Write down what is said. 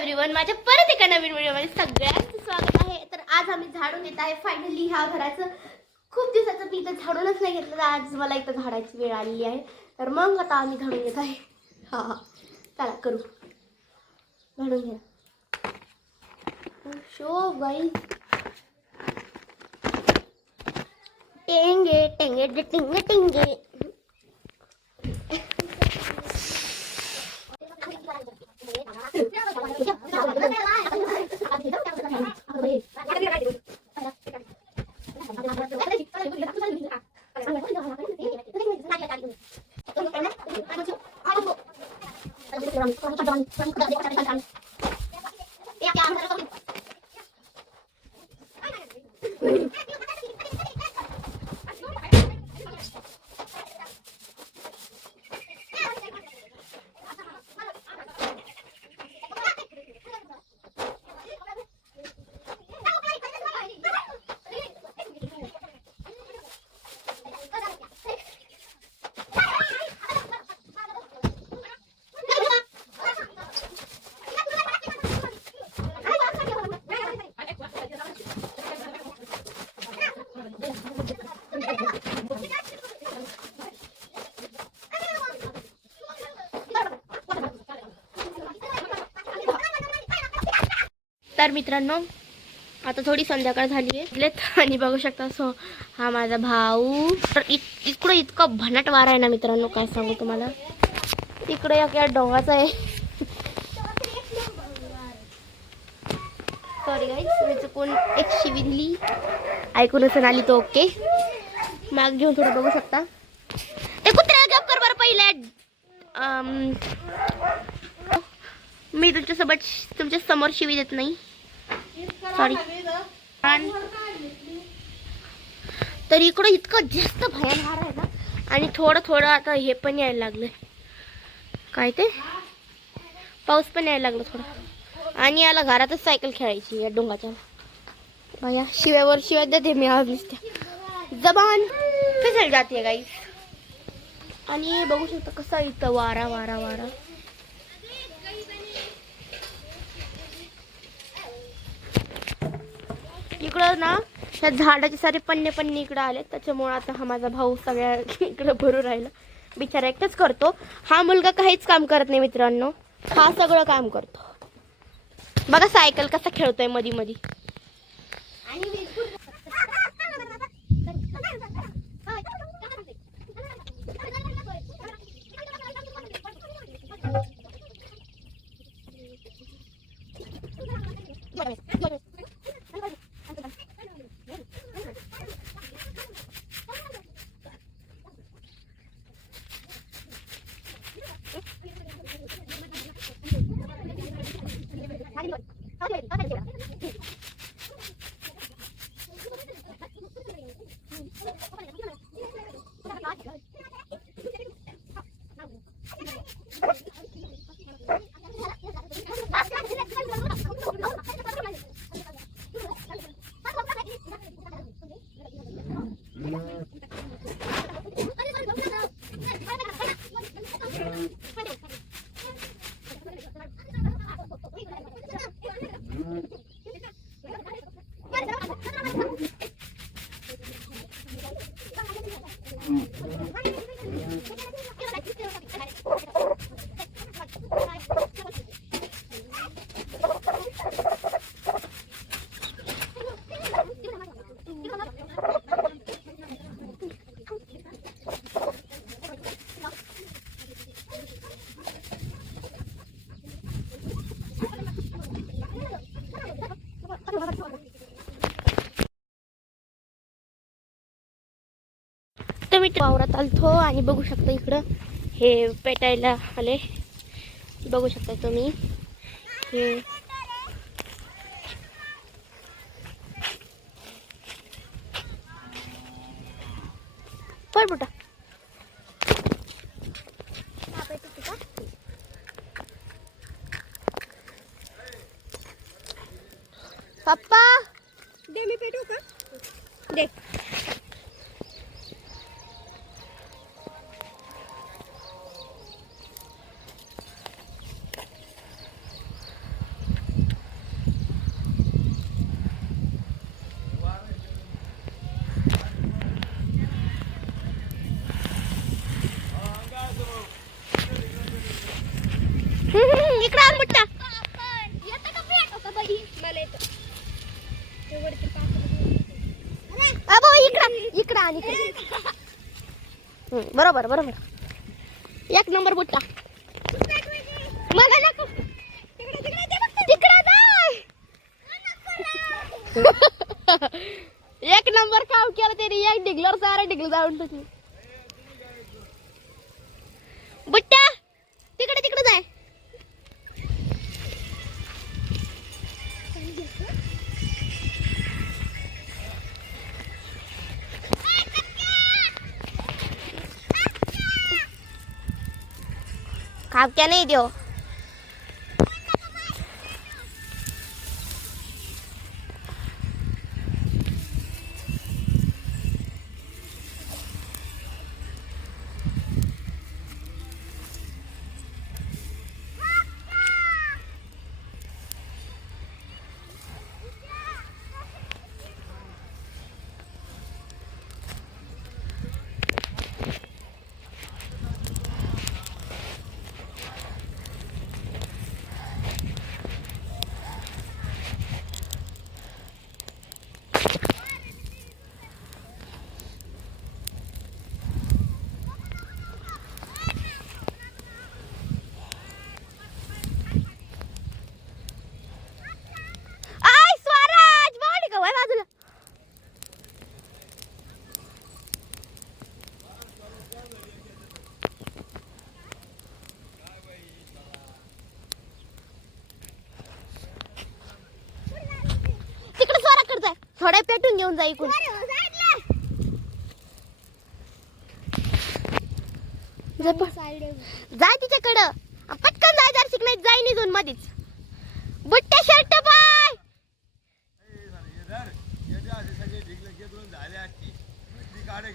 Everyone, माझ्या परत एका नवीन व्हिडिओमध्ये सगळ्यांचं स्वागत आहे। तर आज आम्ही झाडून घेत आहे फायनली ह्या घराचं। खूप दिवसाचं मी इथं झाडूनच नाही घेतलं, आज मला इथं झाडायची वेळ आलेली आहे। तर मग आता आम्ही झाडून घेत आहे। हा चला करू, झाडून घ्या। शो गाइस, टेंगे टेंगे टेंगे टेंगे। तर मित्रांनो, आता थोडी संध्याकाळ झाली आहे आणि बघू शकता सो हा माझा भाऊ। तर इकडे इतकं भन्नाट वारा आहे ना मित्रांनो, काय सांगू तुम्हाला। इकडे या डोंगाचा आहे। सॉरी गाईज, मी चुकून एक शिविनली ऐकून असं आली तो ओके। माग घेऊन थोडं बघू शकता। ते कुत्र्याला गप कर बरं पहिले। मी तुमच्या समोर शिवी देत नाही, सॉरी। तर इकडं इतकं जास्त भयान वारा आहे ना, आणि थोडं थोडं आता हे पण यायला लागलंय, काय ते पाऊस पण यायला लागला थोडं। आणि याला घरातच सायकल खेळायची या डोंगाच्या बाया। शिव्यावर शिव्या देते मी, आज नुसत्या जबान फिसल जाते गाईस। आणि बघू शकता कसं इथं वारा वारा वारा। इकडं ना ह्या झाडाचे सारे पन्ने पन्ने इकडं आले, त्याच्यामुळे आता हा माझा भाऊ सगळ्या इकडं भरू राहिला। बिचारा एकटाच करतो, हा मुलगा काहीच काम करत नाही मित्रांनो, हा सगळं काम करतो। बघा सायकल कसा खेळतोय मधी मधी। तर मी वावरात आलतो आणि बघू शकता इकडं हे पेटायला आले, बघू शकता तुम्ही हे। पण बेटा पप्पा दे, मी पेटू का दे। इकडे आण बुट्टा. अबो इकडे आण इकडे. बरोबर बरोबर. एक नंबर बुट्टा. मला नको. तिकडे जाय. एक नंबर काम केलं त्याने. एक डिगलर सारा डिगल जाऊन टाकली. बुट्टा तिकडे तिकडे जाय. खापक्या नाही देव. थोड्या पेटून घेऊन जा इकडून. जाय तिच्याकडं. पटकन जाय. जर शिकण्यात जाय निघून मधीच. बुट्ट्या शर्ट पाय. झाले